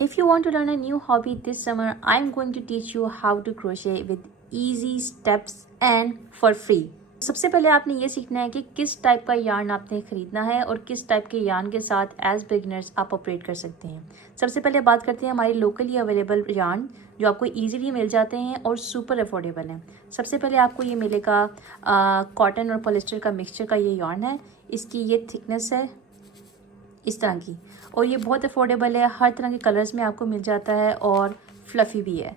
If you want to learn a new hobby this summer, I'm going to teach you how to crochet with easy steps and for free. सबसे पहले आपने ये सीखना है कि किस टाइप का यार्न आपने ख़रीदना है और किस टाइप के यार्न के साथ एज बिगिनर्स आप ऑपरेट कर सकते हैं। सबसे पहले बात करते हैं हमारी लोकली अवेलेबल यार्न जो आपको इजीली मिल जाते हैं और सुपर अफोर्डेबल हैं। सबसे पहले आपको ये मिलेगा कॉटन और पॉलिस्टर का मिक्सचर का ये यार्न है। इसकी ये थिकनेस है इस तरह की और ये बहुत अफोर्डेबल है, हर तरह के कलर्स में आपको मिल जाता है और फ्लफ़ी भी है।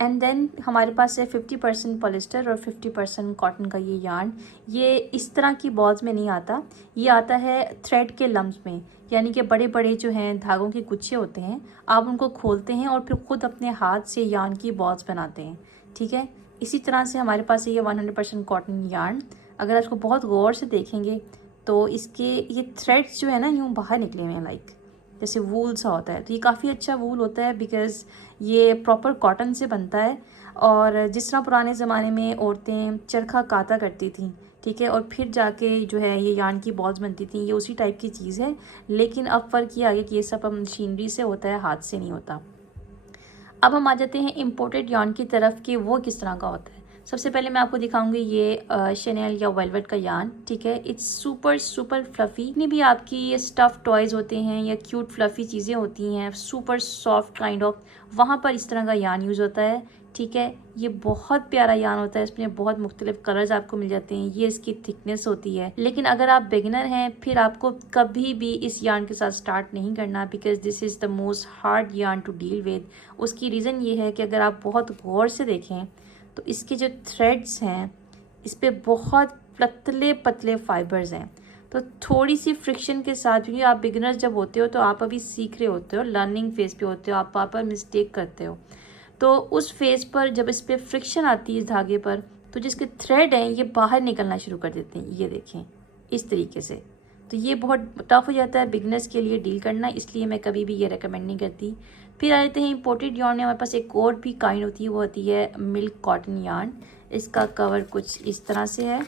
एंड देन हमारे पास है 50% पॉलिस्टर और 50% कॉटन का ये यार्न। ये इस तरह की बॉल्स में नहीं आता, ये आता है थ्रेड के लम्स में, यानी कि बड़े बड़े जो हैं धागों के गुच्छे होते हैं, आप उनको खोलते हैं और फिर ख़ुद अपने हाथ से यार्न की बॉल्स बनाते हैं। ठीक है, इसी तरह से हमारे पास है ये 100% कॉटन यार्न। अगर इसको बहुत गौर से देखेंगे तो इसके ये थ्रेड्स जो है ना यूँ बाहर निकले हुए हैं, लाइक जैसे वूल सा होता है। तो ये काफ़ी अच्छा वूल होता है बिकॉज़ ये प्रॉपर कॉटन से बनता है। और जिस तरह पुराने ज़माने में औरतें चरखा काता करती थीं, ठीक है, और फिर जाके जो है ये यार्न की बॉल्स बनती थी, ये उसी टाइप की चीज़ है। लेकिन अब फ़र्क ये आ गया कि ये सब अब मशीनरी से होता है, हाथ से नहीं होता। अब हम आ जाते हैं इम्पोर्टेड यार्न की तरफ कि वो किस तरह का होता है। सबसे पहले मैं आपको दिखाऊंगी ये शनेल या वेलवेट का यार्न। ठीक है, इट्स सुपर सुपर फ्लफ़ी। इतनी भी आपकी ये स्टफ़ टॉयज़ होते हैं या क्यूट फ्लफ़ी चीज़ें होती हैं, सुपर सॉफ्ट काइंड ऑफ, वहाँ पर इस तरह का यार्न यूज़ होता है। ठीक है, ये बहुत प्यारा यार्न होता है, इसमें बहुत मुख्तलिफ कलर्स आपको मिल जाते हैं, ये इसकी थिकनेस होती है। लेकिन अगर आप बिगिनर हैं फिर आपको कभी भी इस यार्न के साथ स्टार्ट नहीं करना because this is the most hard yarn to deal with. उसकी रीज़न ये है कि अगर आप बहुत गौर से देखें तो इसके जो थ्रेड्स हैं इस पर बहुत पतले पतले फाइबर्स हैं। तो थोड़ी सी फ्रिक्शन के साथ, क्योंकि आप बिगिनर्स जब होते हो तो आप अभी सीख रहे होते हो, लर्निंग फेज़ पे होते हो, आप वहाँ पर मिस्टेक करते हो। तो उस फेज़ पर जब इस पर फ्रिक्शन आती है इस धागे पर, तो जिसके थ्रेड हैं ये बाहर निकलना शुरू कर देते हैं, ये देखें इस तरीके से। तो ये बहुत टफ हो जाता है बिगनर्स के लिए डील करना, इसलिए मैं कभी भी ये रेकमेंड नहीं करती। फिर आ जाते हैं इम्पोर्टेड यार्न। हमारे पास एक और भी काइंड होती है, वो होती है मिल्क कॉटन यार्न। इसका कवर कुछ इस तरह से है।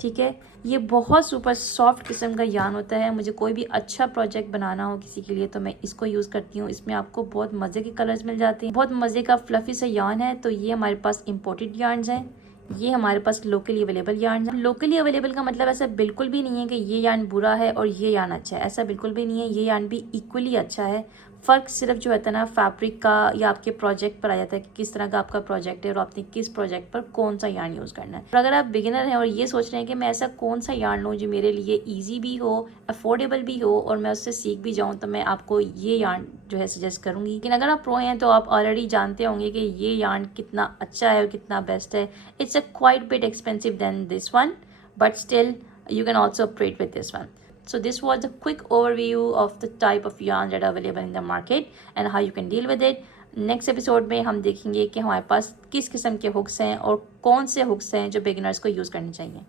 ठीक है, ये बहुत सुपर सॉफ्ट किस्म का यार्न होता है। मुझे कोई भी अच्छा प्रोजेक्ट बनाना हो किसी के लिए तो मैं इसको यूज़ करती हूँ। इसमें आपको बहुत मज़े के कलर्स मिल जाते हैं, बहुत मज़े का फ्लफ़ी सा यार्न है। तो ये हमारे पास इम्पोर्टेड यार्न्स हैं, ये हमारे पास लोकली अवेलेबल यार्न है। लोकली अवेलेबल का मतलब ऐसा बिल्कुल भी नहीं है कि ये यार्न बुरा है और ये यार्न अच्छा है, ऐसा बिल्कुल भी नहीं है। ये यार्न भी इक्वली अच्छा है। फ़र्क सिर्फ जो होता है ना फैब्रिक का या आपके प्रोजेक्ट पर आ जाता है कि किस तरह का आपका प्रोजेक्ट है और आपने किस प्रोजेक्ट पर कौन सा यार्न यूज़ करना है। और अगर आप बिगिनर हैं और ये सोच रहे हैं कि मैं ऐसा कौन सा यार्न लूँ जो मेरे लिए ईजी भी हो, अफोर्डेबल भी हो और मैं उससे सीख भी जाऊँ, तो मैं आपको ये यार्न जो है सजेस्ट करूँगी। लेकिन अगर आप प्रो हैं तो आप ऑलरेडी जानते होंगे कि ये यार्न कितना अच्छा है और कितना बेस्ट है। It's a quite bit expensive than this one, but still you can also operate with this one. So this was a quick overview of the type of yarns that are available in the market and how you can deal with it. Next episode में हम देखेंगे कि हमारे पास किस किस्म के hooks हैं और कौन से हुक्स हैं जो बिगिनर्स को यूज़ करने चाहिए।